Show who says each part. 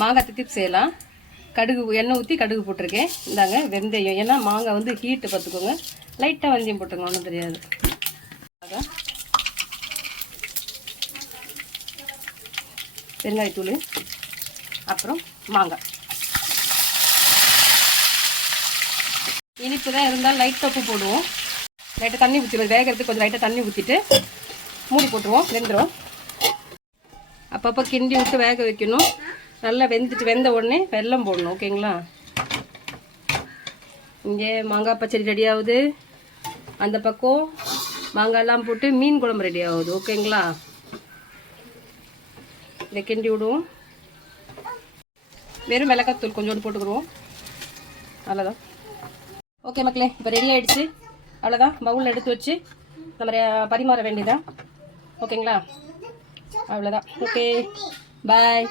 Speaker 1: மாங்காய் தித்திப்பு செய்யலாம். கடுகு எண்ணெய் ஊற்றி கடுகு போட்டிருக்கேன். இந்தாங்க வெந்தயம். ஏன்னா மாங்காய் வந்து ஹீட்டு பார்த்துக்கோங்க. லைட்டாக வெந்தயம் போட்டுங்க ஒன்றும் தெரியாது. அதான். பெருங்காயத்தூள் அப்புறம் மாங்காய். இனிப்பு தான் இருந்தால் லைட்டாக உப்பு போடுவோம். லைட்டாக தண்ணி ஊற்றி வேகிறதுக்கு கொஞ்சம் லைட்டாக தண்ணி ஊற்றிட்டு மூடி போட்டுருவோம் வெந்துடும் அப்பப்போ கிண்டி விட்டு வேக வைக்கணும். நல்லா வெந்துட்டு வெந்த உடனே வெல்லம் போடணும் ஓகேங்களா? இங்கே மாங்காய் பச்சடி ரெடி ஆகுது. அந்த பக்கம் மாங்காயெல்லாம் போட்டு மீன் குழம்பு ரெடி ஆகுது ஓகேங்களா? இதை கிண்டி விடுவோம். வெறும் மிளகாத்தூள் கொஞ்சோண்டு போட்டுக்கிடுவோம். அவ்வளோதான் ஓகே மக்களே இப்போ ரெடி ஆகிடுச்சு அவ்வளோதான் பவுலில் எடுத்து வச்சு நம்ம பரிமாற வேண்டியதான் ஓகேங்களா? அவ்வளோதான் ஓகே. பாய்